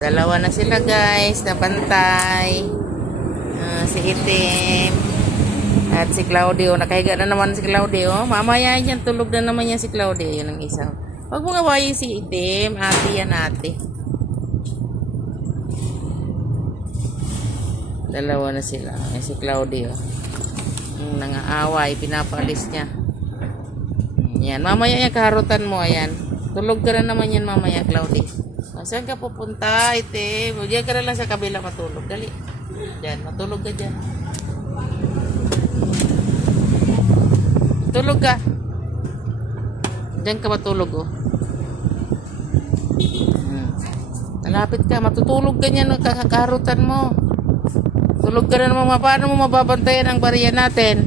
Dalawa na sila guys, nabantay. Si Itim at si Claudio. Nakahiga na naman si Claudio. Mamaya yan, tulog na naman yan si Claudio. Yun ang isa. Huwag mo ngawayin si Itim. Ate yan ate. Dalawa na sila. Yan si Claudio. Nangaaway, pinapaalis niya. Yan, mamaya yan, kaharutan mo. Ayan. Tulog ka na naman yan mamaya, Claudio. Saan ka pupunta, Itim? Diyan ka na lang sa kabila matulog. Dali. Diyan, matulog ka dyan. Tulog ka. Diyan ka matulog, oh. Malapit ka, matutulog ka niyan, kakakarutan mo. Tulog ka na naman, paano mo mababantayan ang bariya natin?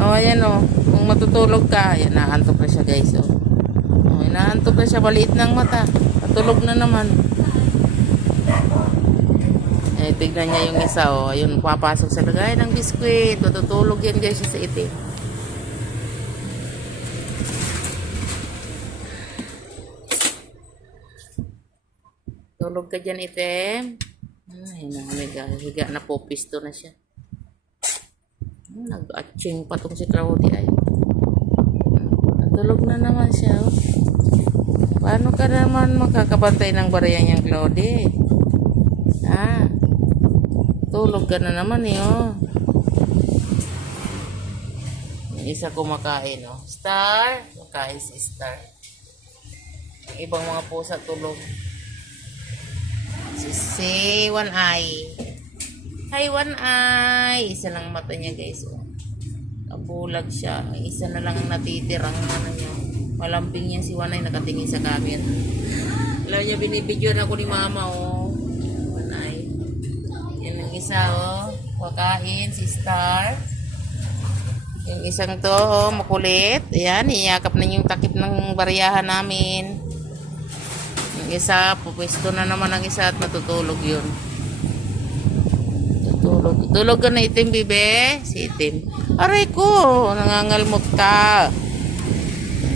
O, ayan, o. Kung matutulog ka, ayan, naantok na siya, guys, o. O, naantok na siya, maliit ng mata. Matulog na naman. Eh, tignan niya yung isa, o. Ayun, papasok sa lagay ng biskwit. Matutulog yan, guys, sa Itim. Tulog ka dyan, Itim. Ay, higa na po, pisto na siya. Nag-atching pa tong si Claudia ay. Tulog na naman siya, oh. Paano ka naman makakabantay ng bariya niyang Claudia? Tulog ka na naman, eh, oh. Yung isa kumakain, oh. Star. Makain si Star. Yung ibang mga pusa tulog. Si One Eye. Hi, One Eye. Isa lang mata niya, guys, oh. Nabulag siya. Isa na lang ang natitirang ano niya. Malambing yan si One Eye, nakatingin sa camera. Alam niya, binibidyoan ako ni Mama, oh. One Eye. Yan ang isa, oh. Kakain, si Star. Yung isang to, oh, makulit. Ayan, iyakap na yung takip ng bariyahan namin. Yung isa, pupwesto na naman ang isa at matutulog yun. Tulog ka na, Itim, bibe. Si Itim. Aray ko, nangangalmot ka.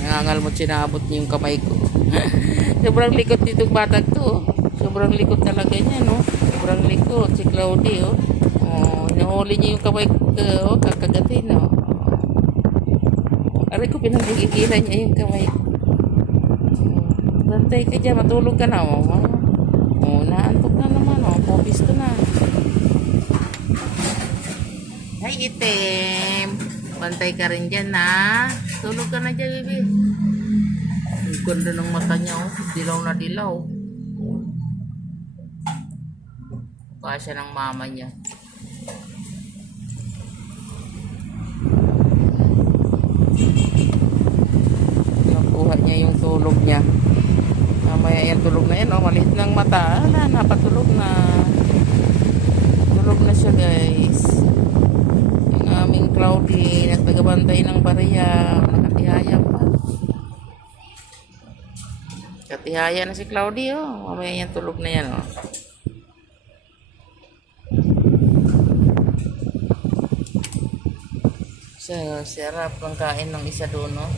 Nangangalmot, sinabot niya yung kamay ko. Sobrang likot nitong batag to. Sobrang likot talaga niya, no? Sobrang likot. Si Claudio, oh. Nahuli niya yung kamay ko, oh, kakagatin, no? Aray ko, pinagigigila niya yung kamay ko. Bantay ka dyan, matulog ka na, oh. Oh, naantok na naman, oh. Popisto na. Hi, Itim. Bantay ka rin dyan, ha? Tulog ka na dyan, baby. Ang ganda ng mata niya, oh. Dilaw na dilaw. Mukha siya ng mama niya. Nakuha niya yung tulog niya. Mamaya yung tulog na yan, oh. Maliit ng mata. Napatulog na. Tulog na siya, guys. Aming Claudia, nagtagabantay ng bariya, nakatihaya pa. Katihaya na si Claudia, oh. Mamaya yan, tulog na yan, oh. So, sarap ang kain ng isa doon, oh.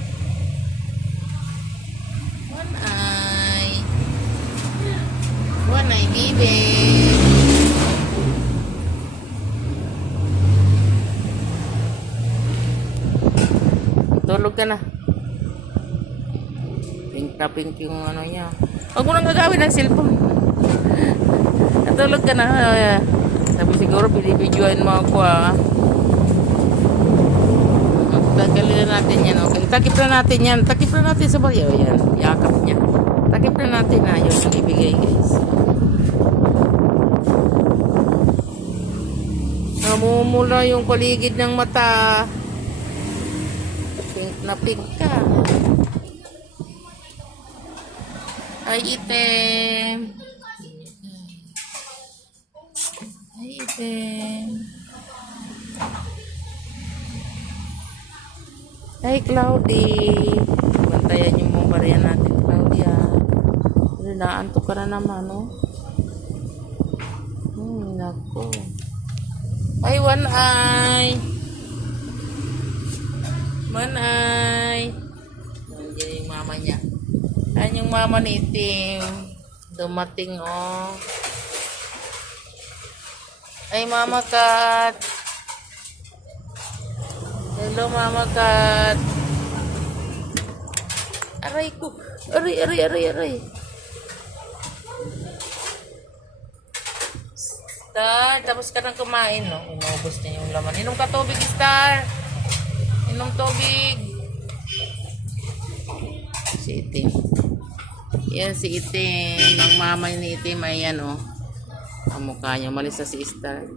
One Eye. One Eye, baby. Tulog ka na. Pink na pink yung ano niya. Huwag mo nang gagawin ng cellphone. Natulog ka na. Sabi siguro, binibidyoan mo ako, ah. Tagalin na natin yan, okay. Takip na natin yan. Takip na natin sa bayaw yan. Yakap niya. Takip na natin, ah. Yung ibigay, guys. Namumula yung paligid ng mata. Pink na pink ka. Ay, Itim. Ay, Itim. Ay, Claudia. Bantayan yung mga bariya natin, Claudia. Naantok ka na naman, no? Nako. Ay, One Eye. One Eye. Nandiyan yung mama niya. Ayan yung mama ni Itim. Dumating, oh. Ay, Mama Kat. Hello, Mama Kat. Aray ko. Aray. Star, tapos ka nang kumain, no? Inubos niya yung laman. Inom ka tubig, Star. Inom tubig. Si Itim. Yan si Itim. Ang mama ni Itim, ayan, oh. Ang mukha niya. Malis na si Star.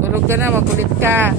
Tulog ka na, makulit ka.